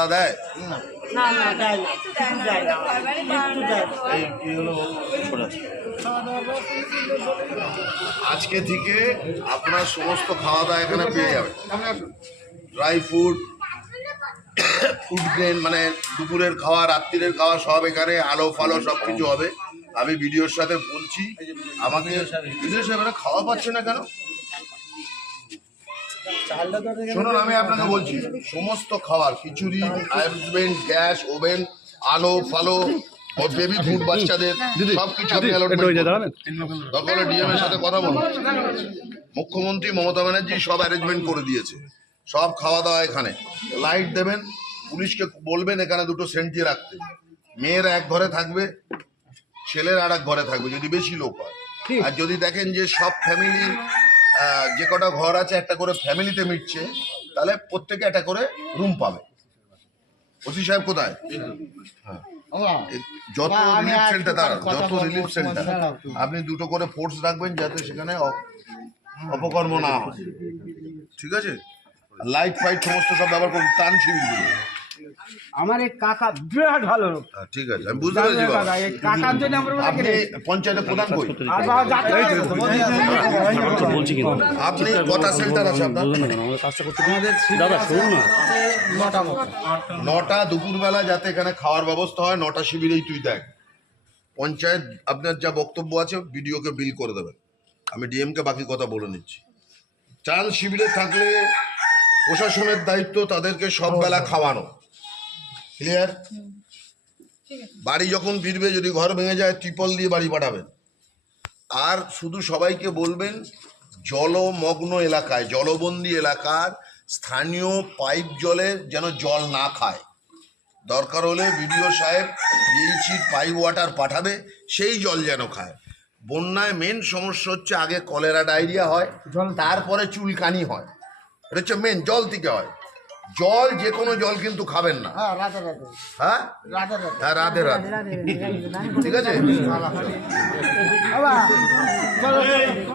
দাওয়া দেয়? না না দেয় না, কিছু দেয় না, একটু দেয়। এই কি হলো? আজকে থেকে আপনার সমস্ত খাওয়া দাওয়া এখানে পেয়ে যাবেন। ড্রাই ফুড, ফুড গ্রেন, মানে দুপুরের খাওয়া, রাত্রিরের খাওয়া সব এখানে, আলো ফালো সব কিছু হবে। আমি ভিডিওর সাথে বলছি, আমাকে ভিডিও সাহেব খাওয়া পাচ্ছে না কেন? শুনুন, আমি আপনাকে বলছি, সমস্ত খাবার, খিচুড়ি, অ্যারেঞ্জমেন্ট, গ্যাস, ওভেন, আলো ফালো, ও বেবি ফুড বাচ্চাদের সব কিছু আপনি দরকার হলে ডিএম এর সাথে কথা বলুন। মুখ্যমন্ত্রী মমতা ব্যানার্জি সব অ্যারেঞ্জমেন্ট করে দিয়েছে, সব খাওয়া দাওয়া এখানে। লাইট দেবেন, পুলিশকে বলবেন এখানে দুটো সেন্টি রাখতে। মেয়েরা এক ঘরে থাকবে, ছেলেরা আর এক ঘরে থাকবে যদি বেশি লোক হয়। আর যদি দেখেন যে সব ফ্যামিলি, যে কটা ঘর আছে একটা করে ফ্যামিলিতে মিটছে, তাহলে প্রত্যেকে একটা করে রুম পাবে। ওসি সাহেব কোথায়? হ্যাঁ, যত রিলিফ সেন্টার, যত রিলিফ সেন্টার আপনি দুটো করে ফোর্স রাখবেন যাতে সেখানে অপকর্ম না হয়। ঠিক আছে? লাইট ফাইট সমস্ত সব ব্যবহার করুন। ত্রাণ শিবিরগুলো আমার এই কাকা বিরাট ভালো লোক। ঠিক আছে, আমি বুঝতে পেরেছি। বাবা, এই কাকার জন্য আমরা আপনি পঞ্চায়েতের প্রধান কই? আর বাবা যাতে আপনি কটা সেন্টার আছে আপনার? নটা দুপুরবেলা যাতে এখানে খাওয়ার ব্যবস্থা হয়, নটা শিবিরেই তুই দেখ। পঞ্চায়েত আপনার যা বক্তব্য আছে বিডিওকে বিল করে দেবেন, আমি ডিএমকে বাকি কথা বলে নিচ্ছি। ত্রাণ শিবিরে থাকলে প্রশাসনের দায়িত্ব তাদেরকে সব বেলা খাওয়ানো। ক্লিয়ার? বাড়ি যখন ফিরবে যদি ঘর ভেঙে যায় ত্রিপল দিয়ে বাড়ি পাঠাবেন। আর শুধু সবাইকে বলবেন জলমগ্ন এলাকায়, জলবন্দী এলাকার স্থানীয় পাইপ জলের যেন জল না খায়। দরকার হলে বিডিও সাহেব পিএইচির পাইপ ওয়াটার পাঠাবে, সেই জল যেন খায়। বন্যায় মেন সমস্যা হচ্ছে আগে কলেরা ডায়রিয়া হয়, তারপরে চুলকানি হয়। এটা হচ্ছে মেন, জল থেকে হয়। জল যে কোনো জল কিন্তু খাবেন না। হ্যাঁ রাতে রাতে হ্যাঁ রাতে রাতে হ্যাঁ, রাধে রাধে। ঠিক আছে? বাবা চলো